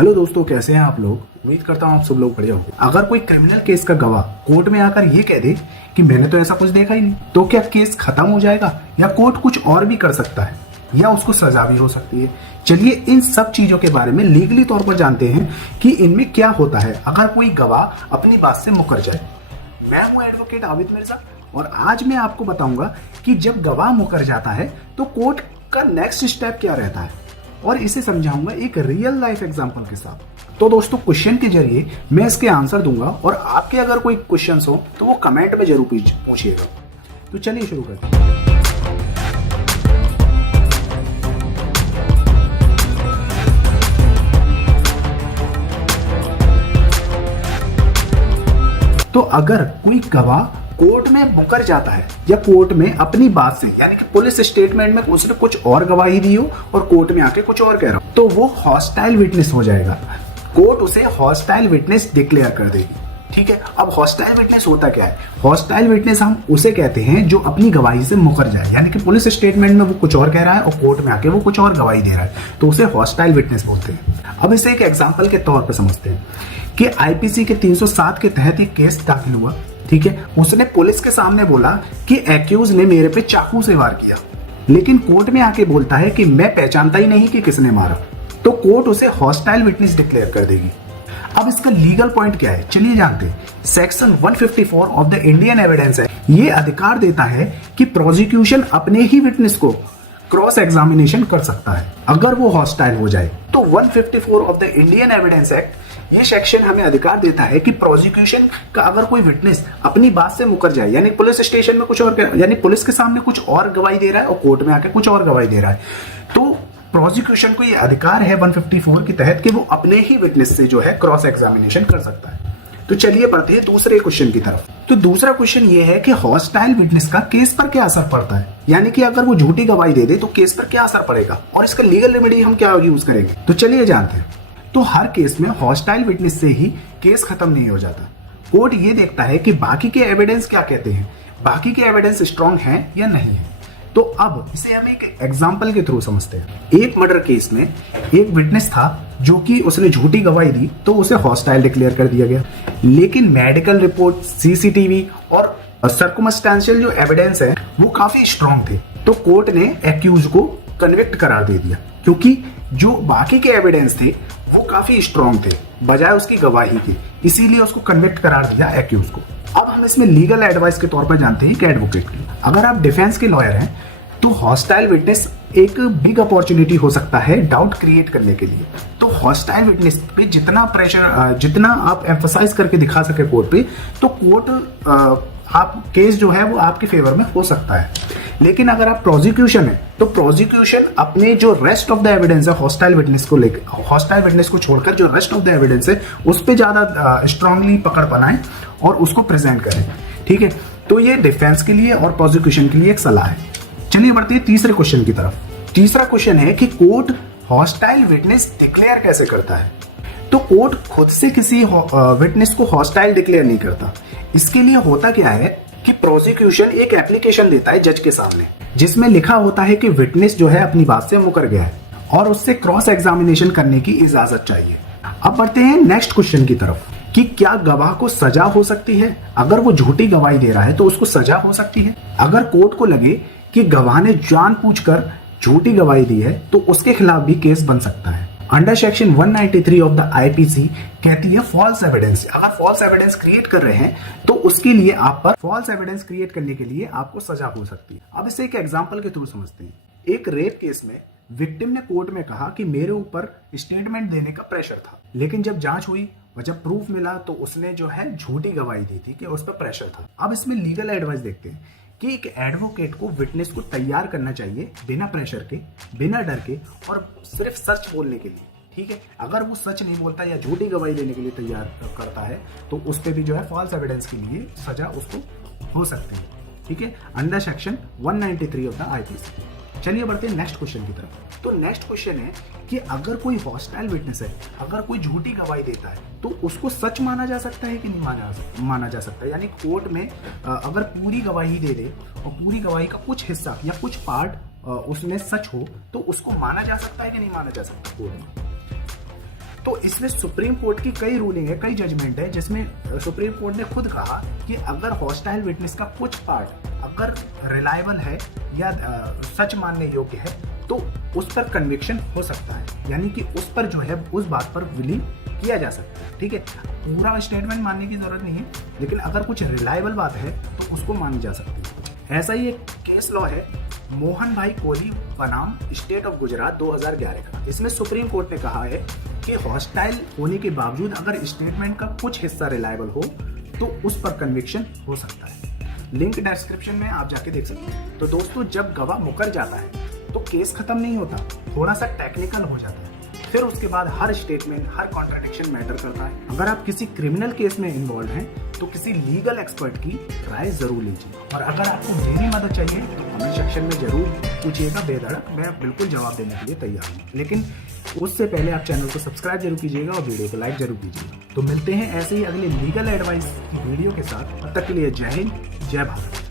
Hello दोस्तों, कैसे हैं आप लोग। उम्मीद करता हूँ आप सब लोग बढ़िया होंगे। अगर कोई क्रिमिनल केस का गवाह कोर्ट में आकर ये कह दे कि मैंने तो ऐसा कुछ देखा ही नहीं, तो क्या केस खत्म हो जाएगा या कोर्ट कुछ और भी कर सकता है या उसको सजा भी हो सकती है। चलिए इन सब चीजों के बारे में लीगली तौर पर जानते हैं कि इनमें क्या होता है अगर कोई गवाह अपनी बात से मुकर जाए। मैं हूं एडवोकेट आबिद मिर्जा और आज मैं आपको बताऊंगा कि जब गवाह मुकर जाता है तो कोर्ट का नेक्स्ट स्टेप क्या रहता है और इसे समझाऊंगा एक रियल लाइफ एग्जांपल के साथ। तो दोस्तों, क्वेश्चन के जरिए मैं इसके आंसर दूंगा और आपके अगर कोई क्वेश्चंस हो तो वो कमेंट में जरूर पूछिएगा। तो चलिए शुरू करते हैं। तो अगर कोई गवाह कोर्ट में मुकर जाता है या कोर्ट में अपनी बात से, यानी कि पुलिस स्टेटमेंट में उसने कुछ और गवाही दी हो और कोर्ट में आके कुछ और कह रहा हो, तो वो हॉस्टाइल विटनेस हो जाएगा। कोर्ट उसे हॉस्टाइल विटनेस डिक्लेयर कर देगी। ठीक है, अब हॉस्टाइल विटनेस होता क्या है? हॉस्टाइल विटनेस हम उसे कहते हैं जो अपनी गवाही से मुकर जाए, यानी कि पुलिस स्टेटमेंट में वो कुछ और कह रहा है और कोर्ट में आके वो कुछ और गवाही दे रहा है, तो उसे हॉस्टाइल विटनेस बोलते हैं। अब इसे एक एग्जाम्पल के तौर पर समझते हैं कि आईपीसी के 307 के तहत एक केस दाखिल हुआ। ठीक है, उसने पुलिस के सामने बोला कि एक्यूज ने मेरे पे चाकू से वार किया, लेकिन कोर्ट में आके बोलता है कि मैं पहचानता ही नहीं कि किसने मारा, तो कोर्ट उसे हॉस्टाइल विटनेस डिक्लेयर कर देगी। अब इसका लीगल पॉइंट क्या है, चलिए जानते हैं। Section 154 of the Indian evidence act ये अधिकार देता है कि प्रोसिक्यूशन अपने ही विटनेस को क्रॉस एग्जामिनेशन कर सकता है अगर वो हॉस्टाइल हो जाए। तो 154 of the Indian evidence act ये सेक्शन हमें अधिकार देता है कि प्रोसिक्यूशन का अगर कोई विटनेस अपनी बात से मुकर जाए, यानी पुलिस स्टेशन में कुछ और, यानी पुलिस के सामने कुछ और गवाही दे रहा है और कोर्ट में आके कुछ और गवाही दे रहा है, तो प्रोसिक्यूशन को ये अधिकार है 154 के तहत कि वो अपने ही विटनेस से जो है क्रॉस एग्जामिनेशन कर सकता है। तो चलिए बढ़ते हैं दूसरे क्वेश्चन की तरफ। तो दूसरा क्वेश्चन ये है कि हॉस्टाइल विटनेस का केस पर क्या असर पड़ता है, यानी कि अगर वो झूठी गवाही दे दे तो केस पर क्या असर पड़ेगा और इसका लीगल रेमेडी हम क्या यूज करेंगे। तो चलिए जानते हैं। तो हर केस में हॉस्टाइल विटनेस से ही केस खत्म नहीं हो जाता। कोर्ट ये देखता है कि बाकी के एविडेंस क्या कहते हैं, बाकी के एविडेंस स्ट्रांग हैं या नहीं है। तो अब इसे हम एक एग्जांपल के थ्रू समझते हैं। एक मर्डर केस में एक विटनेस था जो कि उसने झूठी गवाही दी, तो उसे हॉस्टाइल डिक्लेयर कर दिया गया, लेकिन मेडिकल रिपोर्ट, सीसीटीवी और सर्कमस्टेंशियल जो एविडेंस है वो काफी स्ट्रांग थे, तो कोर्ट ने एक्यूज को कन्विक्ट करार दे दिया, क्योंकि जो बाकी के एविडेंस थे वो काफी स्ट्रांग थे बजाय उसकी गवाही के, इसीलिए उसको कन्विक्ट करार दिया एक्यूज को। अब हम इसमें लीगल एडवाइस के तौर पर जानते हैं कि एडवोकेट की, अगर आप डिफेंस के लॉयर हैं तो हॉस्टाइल विटनेस एक बिग अपॉर्चुनिटी हो सकता है डाउट क्रिएट करने के लिए। तो हॉस्टाइल विटनेस पे जितना प्रेशर, जितना आप एम्फसाइज करके दिखा सके कोर्ट पे, तो कोर्ट आप केस जो है वो आपके फेवर में हो सकता है। लेकिन अगर आप प्रोसिक्यूशन है तो प्रोसिक्यूशन अपने जो रेस्ट ऑफ द एविडेंस है हॉस्टाइल विटनेस को लेकर, हॉस्टाइल विटनेस को छोड़कर जो रेस्ट ऑफ द एविडेंस है उस पर ज्यादा स्ट्रांगली पकड़ बनाए और उसको प्रेजेंट करें। ठीक है, तो ये डिफेंस के लिए और प्रोसिक्यूशन के लिए एक सलाह है। चलिए बढ़ते हैं तीसरे क्वेश्चन की तरफ। तीसरा क्वेश्चन है कि कोर्ट हॉस्टाइल विटनेस डिक्लेयर कैसे करता है। तो कोर्ट खुद से किसी विटनेस को हॉस्टाइल डिक्लेयर नहीं करता। इसके लिए होता क्या है कि प्रोसिक्यूशन एक एप्लीकेशन देता है जज के सामने, जिसमें लिखा होता है कि विटनेस जो है अपनी बात से मुकर गया है और उससे क्रॉस एग्जामिनेशन करने की इजाजत चाहिए। अब बढ़ते हैं नेक्स्ट क्वेश्चन की तरफ कि क्या गवाह को सजा हो सकती है। अगर वो झूठी गवाही दे रहा है तो उसको सजा हो सकती है। अगर कोर्ट को लगे कि गवाह ने जानबूझकर झूठी गवाही दी है तो उसके खिलाफ भी केस बन सकता है। Under section 193 of the IPC कहती है फॉल्स एविडेंस। अगर फॉल्स एविडेंस क्रिएट कर रहे हैं तो उसके लिए आप पर फॉल्स एविडेंस क्रिएट करने के लिए आपको सजा हो सकती है। अब इसे एक एग्जांपल के थ्रू समझते हैं। एक रेप केस में विक्टिम ने कोर्ट में कहा कि मेरे ऊपर स्टेटमेंट देने का प्रेशर था, लेकिन जब जांच हुई और जब प्रूफ मिला तो उसने जो है झूठी गवाही दी थी कि उस पर प्रेशर था। अब इसमें लीगल एडवाइस देखते हैं कि एक एडवोकेट को विटनेस को तैयार करना चाहिए बिना प्रेशर के, बिना डर के और सिर्फ सच बोलने के लिए। ठीक है, अगर वो सच नहीं बोलता या झूठी गवाही देने के लिए तैयार करता है तो उस पर भी जो है फॉल्स एविडेंस के लिए सजा उसको हो सकती है। ठीक है, under section 193 of the IPC. चलिए बढ़ते हैं नेक्स्ट क्वेश्चन की तरफ। तो नेक्स्ट क्वेश्चन है कि अगर कोई हॉस्टाइल विटनेस है, अगर कोई झूठी गवाही देता है तो उसको सच माना जा सकता है कि नहीं माना जा सकता है। यानी कोर्ट में अगर पूरी गवाही दे दे और पूरी गवाही का कुछ हिस्सा या कुछ पार्ट उसमें सच हो तो उसको माना जा सकता है कि नहीं माना जा सकता कोर्ट में। तो इसमें सुप्रीम कोर्ट की कई रूलिंग है, कई जजमेंट है, जिसमें सुप्रीम कोर्ट ने खुद कहा कि अगर हॉस्टाइल विटनेस का कुछ पार्ट अगर रिलायबल है या सच मानने योग्य है तो उस पर कन्विक्शन हो सकता है, यानी कि उस पर जो है उस बात पर बिलीव किया जा सकता है। ठीक है, पूरा स्टेटमेंट मानने की जरूरत नहीं है, लेकिन अगर कुछ रिलायबल बात है तो उसको मानी जा सकती है। ऐसा ही एक केस लॉ है मोहन भाई कोहली बनाम स्टेट ऑफ गुजरात 2011 का। इसमें सुप्रीम कोर्ट ने कहा है कि हॉस्टाइल होने के बावजूद अगर स्टेटमेंट का कुछ हिस्सा रिलायबल हो तो उस पर कन्विक्शन हो सकता है। लिंक डिस्क्रिप्शन में आप जाके देख सकते हैं। तो दोस्तों, जब गवाह मुकर जाता है तो केस खत्म नहीं होता, थोड़ा सा टेक्निकल हो जाता है। फिर उसके बाद हर स्टेटमेंट, हर कॉन्ट्रडिक्शन मैटर करता है। अगर आप किसी क्रिमिनल केस में इन्वॉल्व हैं तो किसी लीगल एक्सपर्ट की राय जरूर लीजिए। और अगर आपको मेरी मदद चाहिए तो कमेंट सेक्शन में जरूर पूछिएगा, बेधड़क मैं बिल्कुल जवाब देने के लिए तैयार हूँ। लेकिन उससे पहले आप चैनल को सब्सक्राइब जरूर कीजिएगा और वीडियो को लाइक जरूर कीजिएगा। तो मिलते हैं ऐसे ही अगले लीगल एडवाइस की वीडियो के साथ। तब तक के लिए जय हिंद, जय भारत।